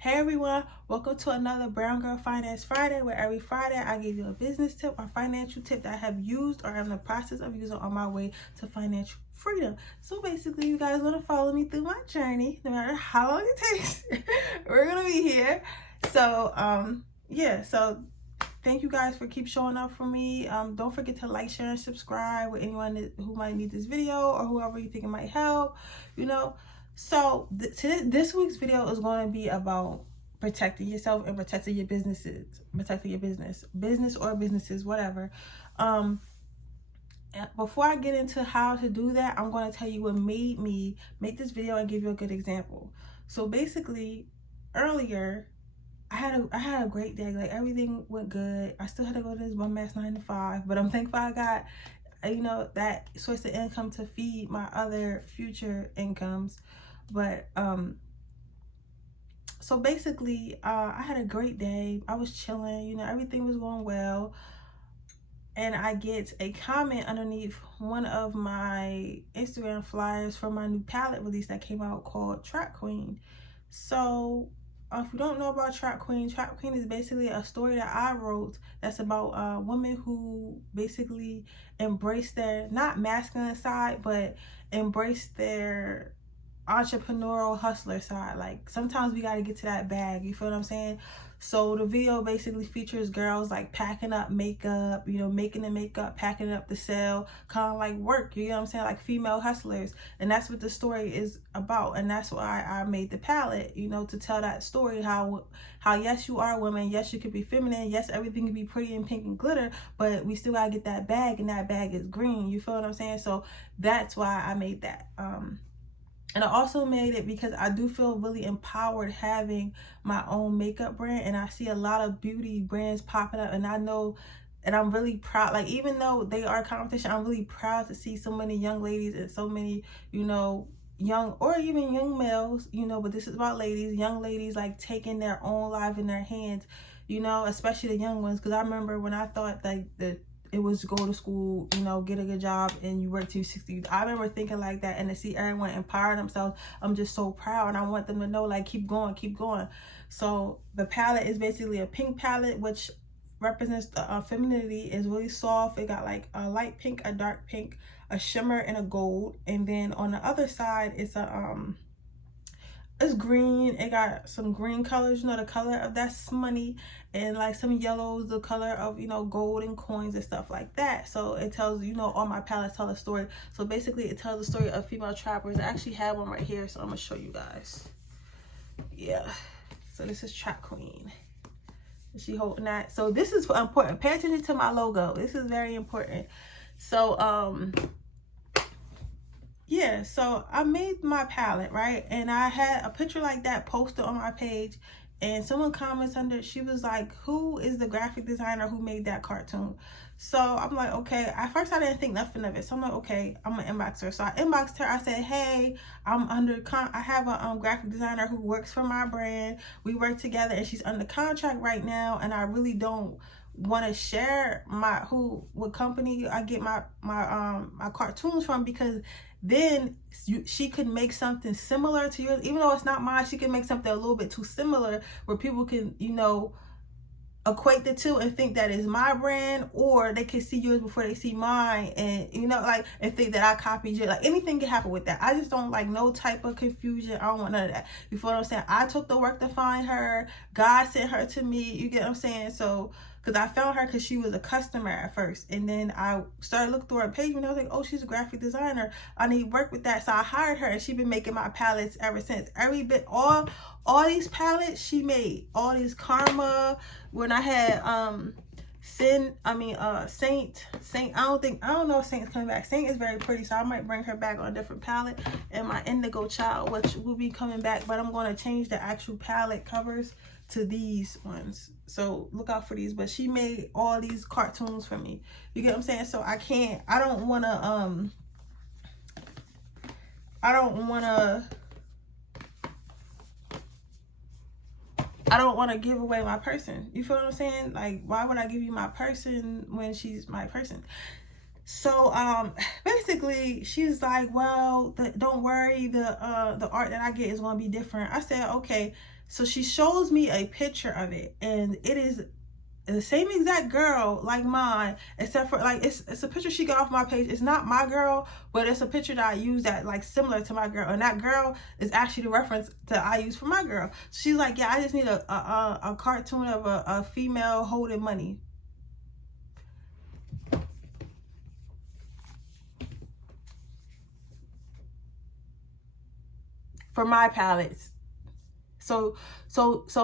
Hey everyone, welcome to another Brown Girl Finance Friday, where every Friday I give you a business tip or financial tip that I have used or am in the process of using on my way to financial freedom. So basically, you guys want to follow me through my journey, no matter how long it takes. We're gonna be here. So so thank you guys for keep showing up for me. Don't forget to like, share, and subscribe with anyone who might need this video or whoever you think it might help, So this week's video is going to be about protecting yourself and protecting your business, or businesses, whatever. Before I get into how to do that, I'm going to tell you what made me make this video and give you a good example. So basically, earlier, I had a great day. Like, everything went good. I still had to go to this bum ass 9 to 5, but I'm thankful I got that source of income to feed my other future incomes. But so basically, I had a great day. I was chilling, everything was going well, and I get a comment underneath one of my Instagram flyers for my new palette release that came out called Trap Queen. So if you don't know about Trap Queen is basically a story that I wrote that's about women who basically embrace their not masculine side, but embrace their entrepreneurial hustler side. Like, sometimes we got to get to that bag, you feel what I'm saying? So the video basically features girls like packing up makeup, making the makeup, packing it up to sell, kind of like work, you know what I'm saying, like female hustlers. And that's what the story is about, and that's why I made the palette, to tell that story, how yes, you are a woman, yes, you could be feminine, yes, everything can be pretty and pink and glitter, but we still gotta get that bag, and that bag is green, you feel what I'm saying? So that's why I made that. And I also made it because I do feel really empowered having my own makeup brand, and I see a lot of beauty brands popping up, and I know, and I'm really proud. Like, even though they are competition, I'm really proud to see so many young ladies and so many, young or even young males, but this is about ladies, young ladies, like taking their own life in their hands, especially the young ones. Because I remember when I thought like it was go to school, get a good job, and you work till 60. I remember thinking like that, and to see everyone empower themselves, I'm just so proud, and I want them to know, like, keep going, keep going. So the palette is basically a pink palette, which represents the femininity. Is really soft. It got like a light pink, a dark pink, a shimmer, and a gold. And then on the other side, it's green. It got some green colors, the color of that's money, and like some yellows, the color of gold and coins and stuff like that. So it tells, all my palettes tell a story. So basically, it tells the story of female trappers. I actually have one right here, so I'm gonna show you guys. Yeah, so this is Trap Queen. She holding that. So this is important. Pay attention to my logo. This is very important. So yeah, so I made my palette, right? And I had a picture like that posted on my page, and someone comments under, she was like, who is the graphic designer who made that cartoon? So I'm like, okay. At first I didn't think nothing of it. So I'm like, okay, I'm gonna inbox her. So I inboxed her. I said, hey, I have a graphic designer who works for my brand. We work together, and she's under contract right now, and I really don't want to share what company I get my cartoons from, because then she could make something similar to yours, even though it's not mine. She can make something a little bit too similar where people can equate the two and think that is my brand, or they can see yours before they see mine, and and think that I copied you. Like, anything can happen with that. I just don't like no type of confusion. I don't want none of that. You feel what I'm saying? I took the work to find her. God sent her to me. You get what I'm saying? So, because I found her because she was a customer at first, and then I started looking through her page, and I was like, oh, she's a graphic designer, I need work with that. So I hired her, and she's been making my palettes ever since. Every bit, all these palettes she made, all these Karma. When I had Saint, I don't know if Saint's coming back. Saint is very pretty, so I might bring her back on a different palette. And my Indigo Child, which will be coming back, but I'm going to change the actual palette covers to these ones, so look out for these. But she made all these cartoons for me, you get what I'm saying? So I don't want to give away my person. You feel what I'm saying? Like, why would I give you my person when she's my person? So basically she's like, well, don't worry, the art that I get is going to be different. I said, okay. So she shows me a picture of it, and it is the same exact girl like mine, except for like it's a picture she got off my page. It's not my girl, but it's a picture that I use that like similar to my girl, and that girl is actually the reference that I use for my girl. She's like, yeah, I just need a cartoon of a female holding money. For my palettes. So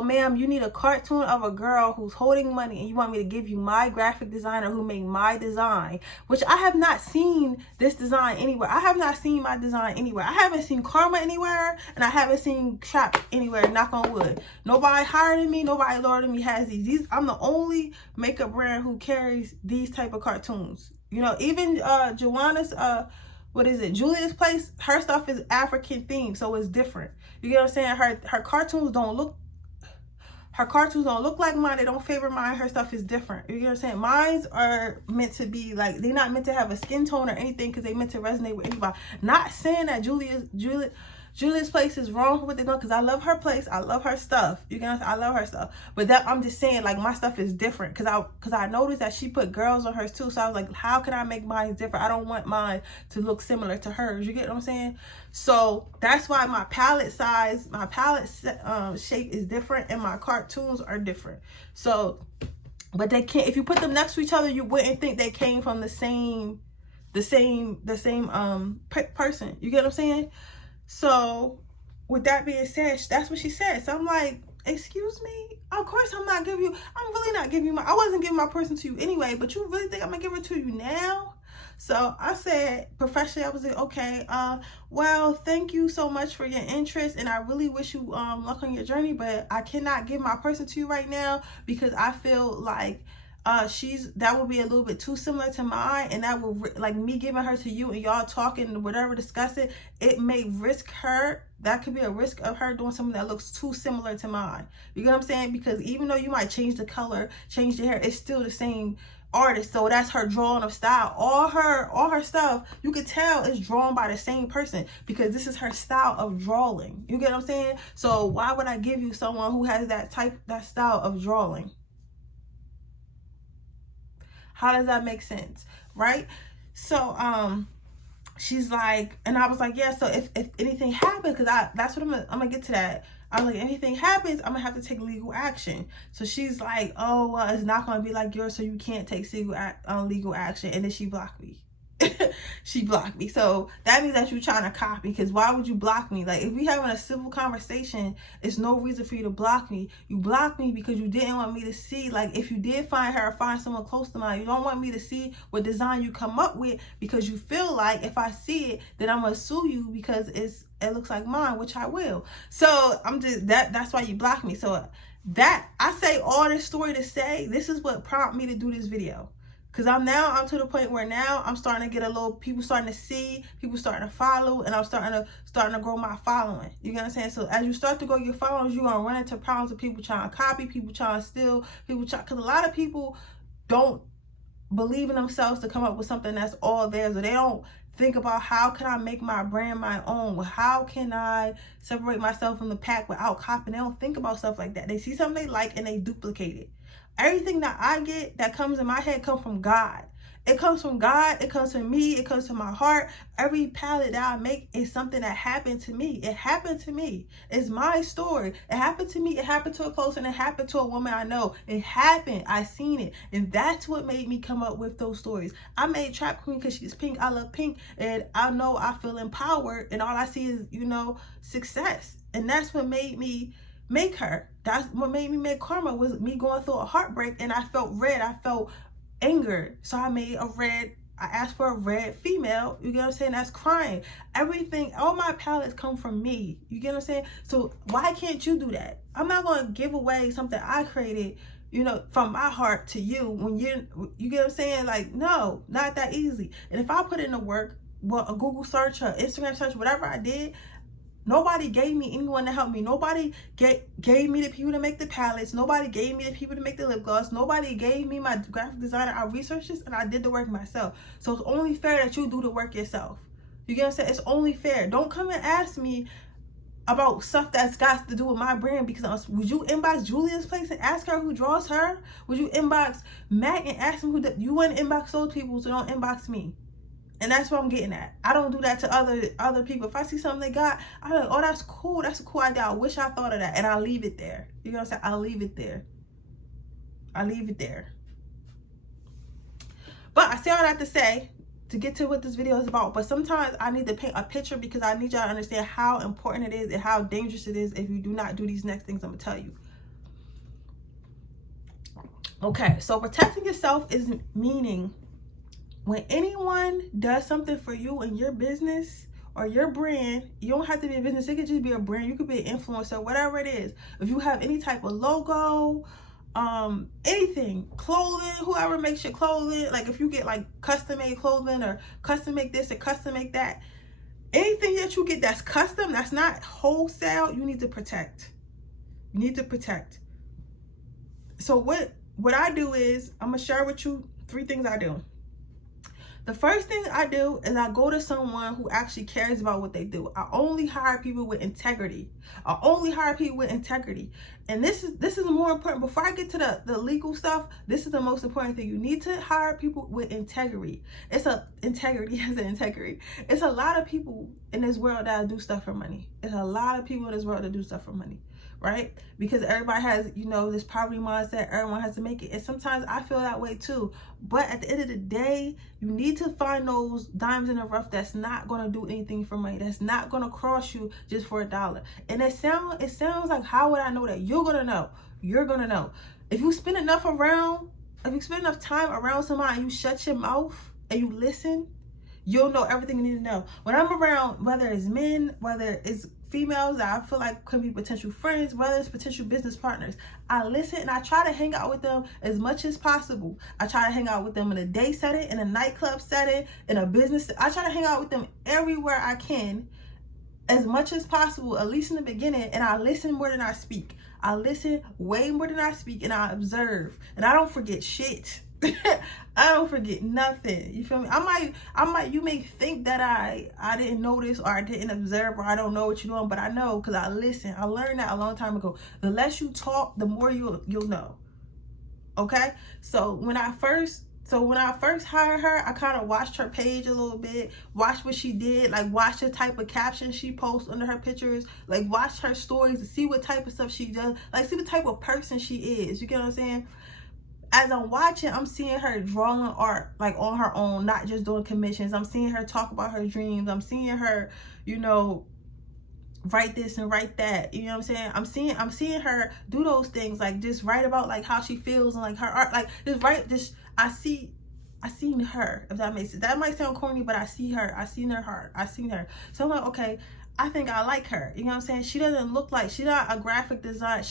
ma'am, you need a cartoon of a girl who's holding money, and you want me to give you my graphic designer who made my design, which I have not seen this design anywhere. I have not seen my design anywhere. I haven't seen Karma anywhere, and I haven't seen Trap anywhere, knock on wood. Nobody higher than me, nobody lower than me has these. I'm the only makeup brand who carries these type of cartoons. You know, even Joanna's what is it, Julia's Place, her stuff is African themed, so it's different. You get what I'm saying? Her cartoons don't look like mine. They don't favor mine. Her stuff is different. You get what I'm saying? Mine's are meant to be like, they're not meant to have a skin tone or anything, because they meant to resonate with anybody. Not saying that Julia's Place is wrong for what they're doing, because I love her place. I love her stuff. You get what I'm saying? I love her stuff. But that, I'm just saying, like, my stuff is different, because I noticed that she put girls on hers too. So I was like, how can I make mine different? I don't want mine to look similar to hers. You get what I'm saying? So that's why my palette size, my palette shape is different, and my cartoons are different. So, but they can't, if you put them next to each other, you wouldn't think they came from the same person. You get what I'm saying? So with that being said, that's what she said. So I'm like, excuse me? Of course I'm really not giving you I wasn't giving my person to you anyway, but you really think I'm gonna give it to you now? So I said, professionally, I was like, okay, well, thank you so much for your interest, and I really wish you luck on your journey, but I cannot give my person to you right now, because I feel like that would be a little bit too similar to mine, and that would, like, me giving her to you and y'all talking, whatever, discussing, it may risk her. That could be a risk of her doing something that looks too similar to mine. You get what I'm saying? Because even though you might change the color, change the hair, it's still the same artist. So that's her drawing of style. All her stuff, you could tell, is drawn by the same person, because this is her style of drawing. You get what I'm saying? So why would I give you someone who has that style of drawing? How does that make sense? Right? So she's like, and I was like, yeah, so if anything happens, because that's what I'm gonna get to that. I was like, if anything happens, I'm gonna have to take legal action. So she's like, oh, well, it's not gonna be like yours, so you can't take legal action. And then she blocked me. She blocked me. So that means that you're trying to copy, because why would you block me? Like, if we having a civil conversation, it's no reason for you to block me. You blocked me because you didn't want me to see, like, if you did find her or find someone close to mine, you don't want me to see what design you come up with, because you feel like if I see it, then I'm gonna sue you because it looks like mine, which I will. So I'm just, that's why you blocked me. So that, I say all this story to say, this is what prompted me to do this video. Because I'm to the point where now I'm starting to get people starting to see, people starting to follow, and I'm starting to grow my following. You get what I'm saying? So as you start to grow your followers, you're going to run into problems of people trying to copy, people trying to steal, because a lot of people don't believe in themselves to come up with something that's all theirs, or they don't think about, how can I make my brand my own? How can I separate myself from the pack without copying? They don't think about stuff like that. They see something they like and they duplicate it. Everything that I get that comes in my head comes from God. It comes from God. It comes from me. It comes from my heart. Every palette that I make is something that happened to me. It happened to me. It's my story. It happened to me. It happened to a close friend. It happened to a woman I know. It happened. I seen it. And that's what made me come up with those stories. I made Trap Queen because she's pink. I love pink. And I know I feel empowered. And all I see is, success. And that's what made me make her. That's what made me make Karma, was me going through a heartbreak, and I felt red. I felt anger. So I made I asked for a red female. You get what I'm saying? That's crying. Everything, all my palettes come from me. You get what I'm saying? So why can't you do that? I'm not going to give away something I created, from my heart to you, when you get what I'm saying? Like, no, not that easy. And if I put in the work, well, a Google search or Instagram search, whatever I did, Nobody gave me anyone to help me. Nobody gave me the people to make the palettes. Nobody gave me the people to make the lip gloss. Nobody gave me my graphic designer. I researched this and I did the work myself. So it's only fair that you do the work yourself. You get what I'm saying? It's only fair. Don't come and ask me about stuff that's got to do with my brand, because would you inbox Julia's place and ask her who draws her? Would you inbox Mac and ask him who you wouldn't inbox those people, so don't inbox me. And that's what I'm getting at. I don't do that to other people. If I see something they got, I'm like, oh, that's cool. That's a cool idea. I wish I thought of that. And I leave it there. You know what I'm saying? I leave it there. I leave it there. But I say all that to say, to get to what this video is about. But sometimes I need to paint a picture, because I need y'all to understand how important it is and how dangerous it is if you do not do these next things I'm going to tell you. Okay, so protecting yourself is meaning when anyone does something for you in your business or your brand, you don't have to be a business. It could just be a brand. You could be an influencer, whatever it is. If you have any type of logo, anything, clothing, whoever makes your clothing, like if you get like custom made clothing or custom make this or custom make that, anything that you get that's custom, that's not wholesale, you need to protect. You need to protect. So what I do is, I'm gonna share with you 3 things I do. The first thing I do is I go to someone who actually cares about what they do. I only hire people with integrity. I only hire people with integrity. And this is more important. Before I get to the legal stuff, this is the most important thing. You need to hire people with integrity. It's a lot of people in this world that do stuff for money. It's a lot of people in this world that do stuff for money, right? Because everybody has, you know, this poverty mindset. Everyone has to make it. And sometimes I feel that way too. But at the end of the day, you need to find those diamonds in the rough that's not going to do anything for money. That's not going to cross you just for $1. And it sounds like, how would I know that? You're going to know. You're going to know. If you spend enough time around somebody and you shut your mouth and you listen, you'll know everything you need to know. When I'm around, whether it's men, whether it's females that I feel like could be potential friends, whether it's potential business partners, I listen and I try to hang out with them as much as possible. I try to hang out with them in a day setting, in a nightclub setting, in a business. I try to hang out with them everywhere I can as much as possible, at least in the beginning, and I listen more than I speak. I listen way more than I speak, and I observe, and I don't forget shit. I don't forget nothing. You feel me? You may think that I didn't notice or I didn't observe or I don't know what you're doing, but I know because I listen. I learned that a long time ago. The less you talk, the more you'll know. Okay? So when I first hired her, I kind of watched her page a little bit, watched what she did, like watch the type of captions she posts under her pictures, like watch her stories to see what type of stuff she does, like see what type of person she is. You get what I'm saying? As I'm watching, I'm seeing her drawing art like on her own, not just doing commissions. I'm seeing her talk about her dreams. I'm seeing her, you know, write this and write that. You know what I'm saying? I'm seeing her do those things, like just write about like how she feels and like her art, like I seen her, if that makes sense. That might sound corny, but I see her. I seen her heart. I seen her. So I'm like, okay, I think I like her. You know what I'm saying? She doesn't look like, she's not a graphic designer.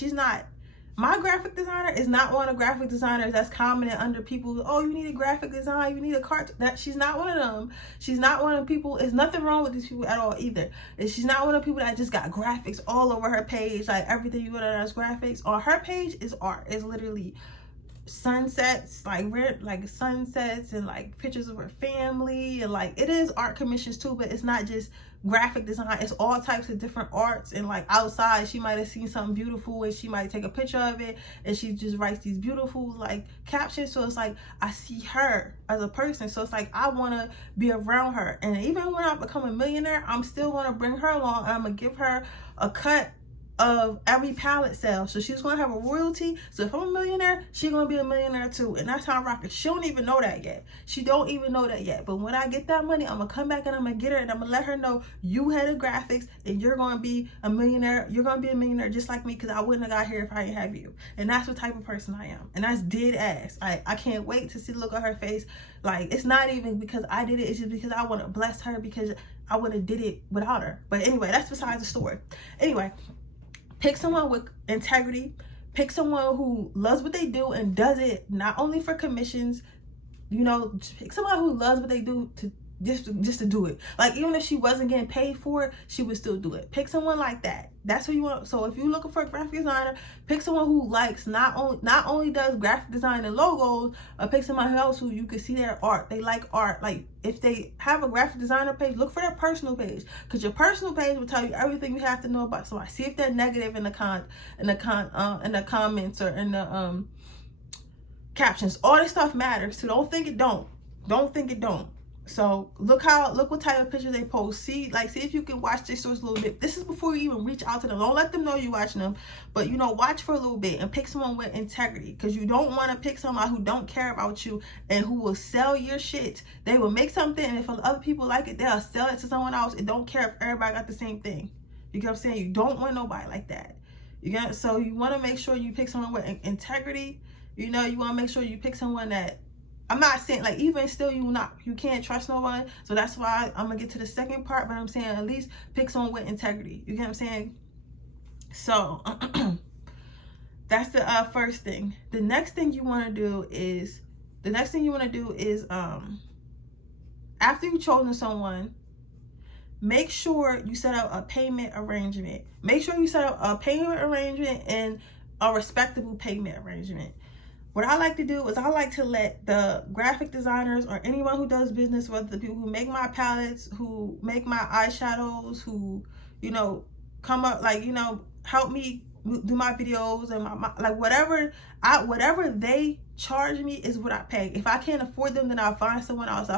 My graphic designer is not one of the graphic designers that's commenting under people, oh, you need a graphic design, you need a cartoon. She's not one of them. She's not one of the people. There's nothing wrong with these people at all either. And she's not one of the people that just got graphics all over her page, like everything you go to as graphics. On her page is art. It's literally sunsets, like sunsets and like pictures of her family, and like it is art commissions too, but it's not just graphic design. It's all types of different arts. And like outside, she might have seen something beautiful and she might take a picture of it and she just writes these beautiful like captions. So it's like I see her as a person, so it's like I want to be around her. And even when I become a millionaire, I'm still going to bring her along. I'm gonna give her a cut of every palette sale, so she's gonna have a royalty. So if I'm a millionaire, she's gonna be a millionaire too, and that's how I rock it. She don't even know that yet. She don't even know that yet. But when I get that money, I'm gonna come back and I'm gonna get her and I'm gonna let her know you had a graphics and you're gonna be a millionaire. You're gonna be a millionaire just like me, because I wouldn't have got here if I didn't have you. And that's the type of person I am, and that's dead ass. I can't wait to see the look on her face. Like, it's not even because I did it, it's just because I want to bless her, because I would have did it without her. But anyway, that's besides the story. Anyway, pick someone with integrity. Pick someone who loves what they do and does it not only for commissions. You know, pick someone who loves what they do just to do it. Like, even if she wasn't getting paid for it, she would still do it. Pick someone like that. That's who you want. So if you're looking for a graphic designer, pick someone who likes not only does graphic design and logos, or pick someone else who you can see their art. They like art. Like, if they have a graphic designer page, look for their personal page, because your personal page will tell you everything you have to know about somebody. See if they're negative in the comments or in the captions. All this stuff matters. So don't think it don't. Don't think it don't. So look what type of pictures they post. See if you can watch their stories a little bit. This is before you even reach out to them. Don't let them know you're watching them, but watch for a little bit and pick someone with integrity, because you don't want to pick someone who don't care about you and who will sell your shit. They will make something, and if other people like it, they'll sell it to someone else and don't care if everybody got the same thing. You get what I'm saying? You don't want nobody like that. So you want to make sure you pick someone with integrity. You want to make sure you pick someone that, I'm not saying, like, even still you can't trust no one. So that's why I'm gonna get to the second part, but I'm saying at least pick someone with integrity. You get what I'm saying? So that's the first thing. The next thing you want to do is after you've chosen someone, make sure you set up a payment arrangement. Make sure you set up a payment arrangement and a respectable payment arrangement. What I like to do is I like to let the graphic designers or anyone who does business, whether the people who make my palettes, who make my eyeshadows, who, come up, help me do my videos and my like whatever they charge me is what I pay. If I can't afford them, then I'll find someone else.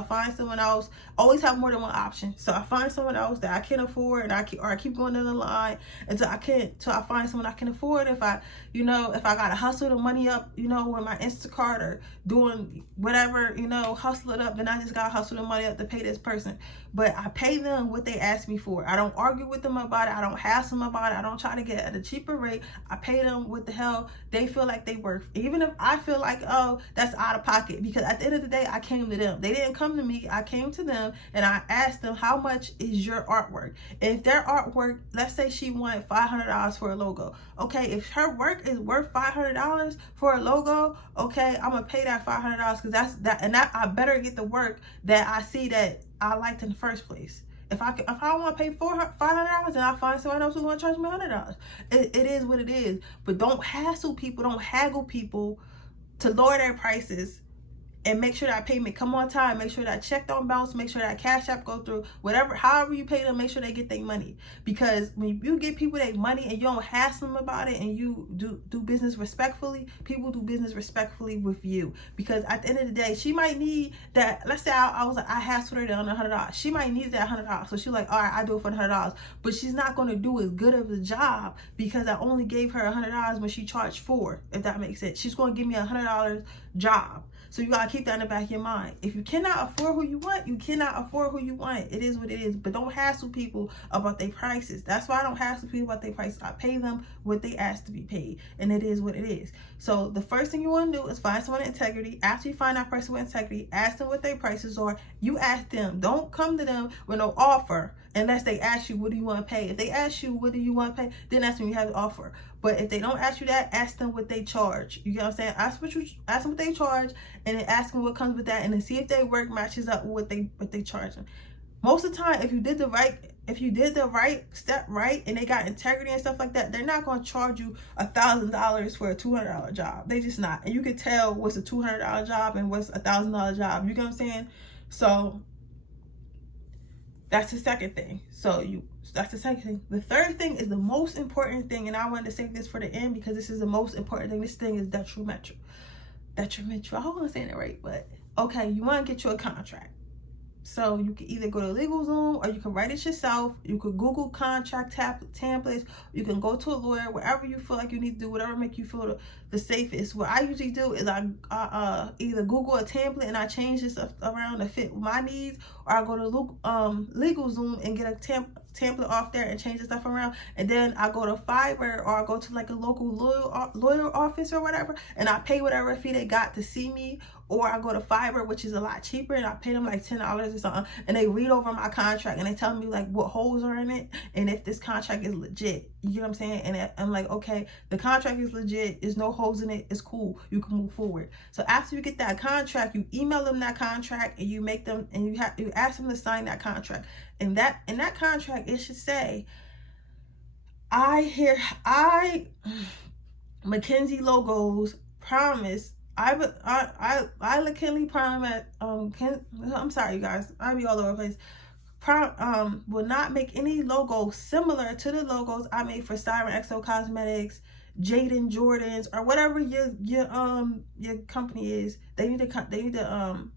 Always have more than one option. So I find someone else that I can't afford, and I keep going down the line until I find someone I can afford. If I gotta hustle the money up, with my Instacart or doing whatever, hustle it up, then I just gotta hustle the money up to pay this person. But I pay them what they ask me for. I don't argue with them about it. I don't hassle them about it. I don't try to get at a cheaper rate. I pay them what the hell they feel like they worth. Even if I feel like, oh, that's out of pocket, because at the end of the day, I came to them. They didn't come to me. I came to them and I asked them, how much is your artwork? If their artwork, let's say she wanted $500 for a logo. Okay, if her work is worth $500 for a logo, okay, I'm gonna pay that $500, because that I better get the work that I see that I liked in the first place. If I want to pay $500, then I'll find someone else who's going to charge me $100. It is what it is. But don't hassle people, don't haggle people to lower their prices, and make sure that payment come on time. Make sure that check don't bounce. Make sure that Cash App go through. However you pay them, make sure they get their money. Because when you give people their money and you don't hassle them about it, and you do business respectfully, people do business respectfully with you. Because at the end of the day, she might need that. Let's say I hassled her down $100. She might need that $100. So she's like, all right, I do it for the $100. But she's not going to do as good of a job because I only gave her $100 when she charged $4, if that makes sense. She's going to give me a $100 job. So you gotta keep that in the back of your mind. If you cannot afford who you want, you cannot afford who you want. It is what it is. But don't hassle people about their prices. That's why I don't hassle people about their prices. I pay them what they ask to be paid. And it is what it is. So the first thing you want to do is find someone with integrity. After you find that person with integrity, ask them what their prices are. You ask them. Don't come to them with no offer unless they ask you, what do you want to pay? If they ask you, what do you want to pay? Then that's when you have the offer. But if they don't ask you that, ask them what they charge. You get what I'm saying? Ask them what they charge, and then ask them what comes with that, and then see if their work matches up with what they charging. Most of the time, if you did the right step right, and they got integrity and stuff like that, they're not going to charge you $1,000 for a $200 job. They just not. And you can tell what's a $200 job and what's a $1,000 job. You get what I'm saying? So that's the second thing. That's the second thing. The third thing is the most important thing, and I wanted to save this for the end because this is the most important thing. This thing is detrimental. I hope I'm saying it right, but okay, you want to get you a contract. So you can either go to LegalZoom, or you can write it yourself. You could Google contract templates. You can go to a lawyer, wherever you feel like you need to do, whatever make you feel the safest. What I usually do is I either Google a template and I change this stuff around to fit my needs, or I go to LegalZoom and get a template off there and change the stuff around, and then I go to Fiverr, or I go to like a local lawyer office or whatever, and I pay whatever fee they got to see me. Or I go to Fiverr, which is a lot cheaper, and I pay them like $10 or something, and they read over my contract and they tell me like what holes are in it and if this contract is legit. You get what I'm saying? And I'm like, okay, the contract is legit. There's no holes in it. It's cool. You can move forward. So after you get that contract, you email them that contract, and you make them, and you ask them to sign that contract. And that in that contract, it should say, Mackenzie Logos promise. I Mackenzie promise. I'm sorry, you guys. I'll be all over the place. Will not make any logo similar to the logos I made for Siren XO Cosmetics, Jaden Jordans, or whatever your company is. They need to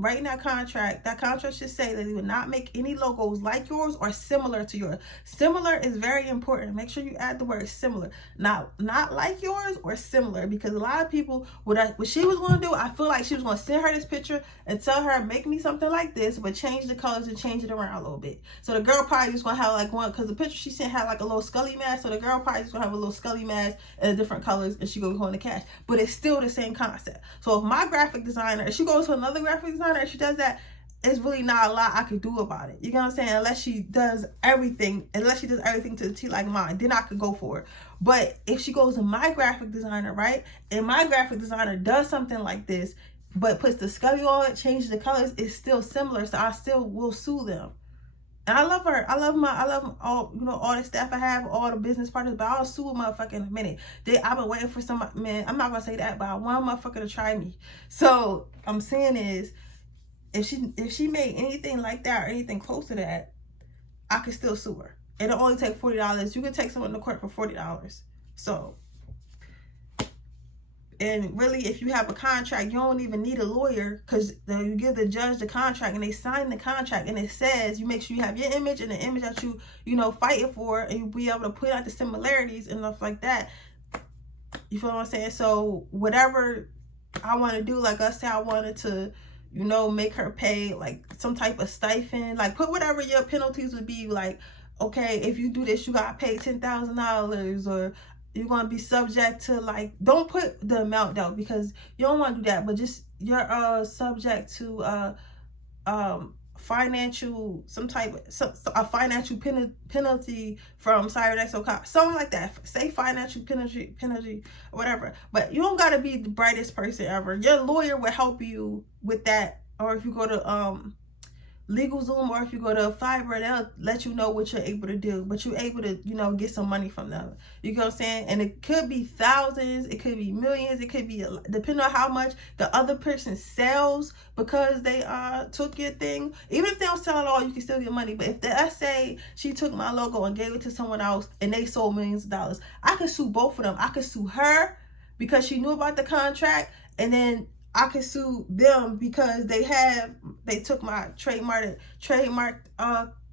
write in that contract. That contract should say that they will not make any logos like yours or similar to yours. Similar is very important. Make sure you add the word similar. Not like yours or similar, because a lot of people, what she was going to do, I feel like she was going to send her this picture and tell her, make me something like this, but change the colors and change it around a little bit. So the girl probably was going to have like one, because the picture she sent had like a little Scully mask, so the girl probably was going to have a little Scully mask in different colors, and she goes on the cash. But it's still the same concept. So if my graphic designer, if she goes to another graphic designer, if she does that, it's really not a lot I could do about it. You know what I'm saying? Unless she does everything to the T like mine, then I could go for it. But if she goes to my graphic designer, right, and my graphic designer does something like this, but puts the Scully on it, changes the colors, it's still similar, so I still will sue them. And I love her. I love all, all the staff I have, all the business partners, but I'll sue a motherfucker in a minute. I've been waiting for some, man, I'm not gonna say that, but I want a motherfucker to try me. So I'm saying is, if she made anything like that or anything close to that, I could still sue her. It'll only take $40. You can take someone to court for $40. So, and really, if you have a contract, you don't even need a lawyer, because you give the judge the contract and they sign the contract, and it says, you make sure you have your image and the image that you fighting for, and you'll be able to put out the similarities and stuff like that. You feel what I'm saying? So whatever I want to do, like us say I wanted to, make her pay like some type of stipend, like put whatever your penalties would be, like, okay, if you do this, you gotta pay $10,000, or you're gonna be subject to, like, don't put the amount though, because you don't want to do that, but just you're subject to financial, a financial penalty from Siren XO, something like that. Say financial penalty or whatever. But you don't gotta be the brightest person ever. Your lawyer will help you with that. Or if you go to LegalZoom, or if you go to Fiverr, they'll let you know what you're able to do. But you're able to, get some money from them. You know what I'm saying? And it could be thousands, it could be millions, it could be, depending on how much the other person sells, because they took your thing. Even if they don't sell it all, you can still get money. But if let's say she took my logo and gave it to someone else and they sold millions of dollars, I could sue both of them. I could sue her because she knew about the contract, and then I could sue them because they took my trademarked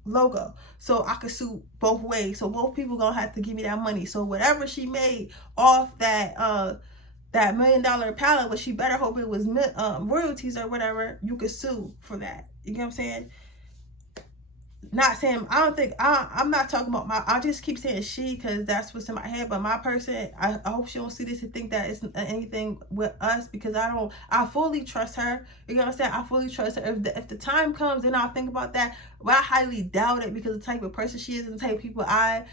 logo. So I could sue both ways. So both people gonna have to give me that money. So whatever she made off that $1 million palette, but she better hope it was royalties or whatever, you could sue for that. You know what I'm saying? Not saying, I'm not talking about I just keep saying she, because that's what's in my head. But my person, I hope she don't see this and think that it's anything with us, because I fully trust her. You know what I'm saying? I fully trust her. If the time comes, then I'll think about that. But I highly doubt it, because the type of person she is and the type of people I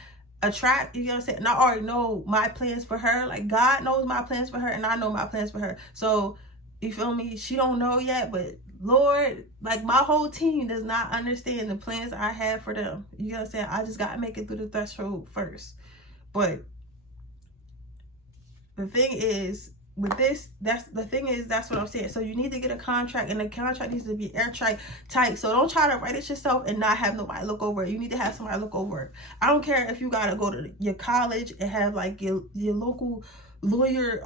attract, you know what I'm saying? And I already know my plans for her. Like, God knows my plans for her, and I know my plans for her. So, you feel me? She don't know yet, but Lord, like, my whole team does not understand the plans I have for them. You know what I'm saying? I just got to make it through the threshold first. But the thing is, with this, that's what I'm saying. So you need to get a contract, and the contract needs to be airtight, tight. So don't try to write it yourself and not have nobody look over it. You need to have somebody look over it. I don't care if you got to go to your college and have like your local lawyer,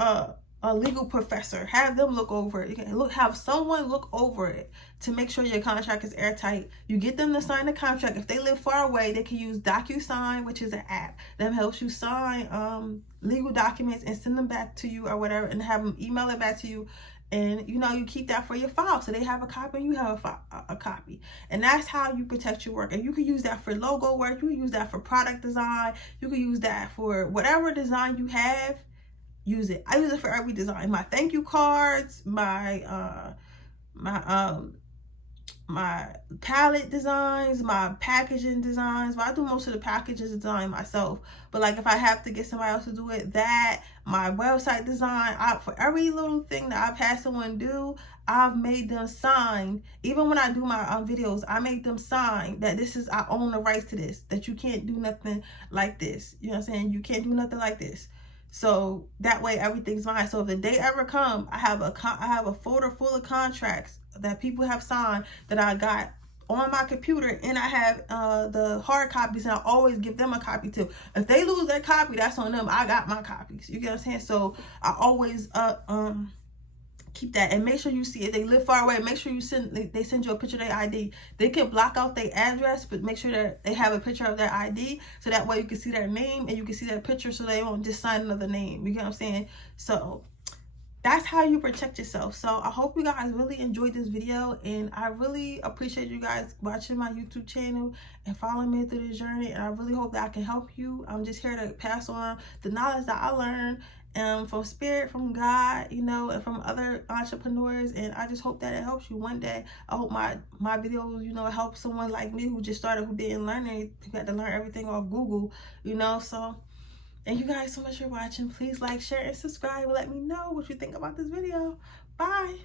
a legal professor, have them look over it. You can have someone look over it to make sure your contract is airtight. You get them to sign the contract. If they live far away, they can use DocuSign, which is an app that helps you sign legal documents and send them back to you or whatever, and have them email it back to you. And you keep that for your file, so they have a copy and you have a copy. And that's how you protect your work. And you can use that for logo work, you can use that for product design, you can use that for whatever design you have. Use it. I use it for every design. My thank you cards, my my palette designs, my packaging designs. But I do most of the packaging design myself. But like if I have to get somebody else to do it, that, my website design, for every little thing that I've had someone do, I've made them sign. Even when I do my videos, I make them sign that this is, I own the rights to this, that you can't do nothing like this. You know what I'm saying? You can't do nothing like this. So that way everything's mine. So if the day ever come, I have a folder full of contracts that people have signed that I got on my computer, and I have the hard copies, and I always give them a copy too. If they lose their copy, that's on them. I got my copies. You get what I'm saying? So I always keep that, and make sure you see it. They live far away, make sure you they send you a picture of their ID. They can block out their address, but make sure that they have a picture of their ID, so that way you can see their name and you can see their picture, so they won't just sign another name. You get what I'm saying? So that's how you protect yourself. So I hope you guys really enjoyed this video, and I really appreciate you guys watching my YouTube channel and following me through this journey, and I really hope that I can help you. I'm just here to pass on the knowledge that I learned from Spirit, from God, you know, and from other entrepreneurs, and I just hope that it helps you one day. I hope my videos, you know, help someone like me who just started, who didn't learn anything, who had to learn everything off Google, you know. So thank you guys so much for watching. Please like, share, and subscribe, and let me know what you think about this video. Bye.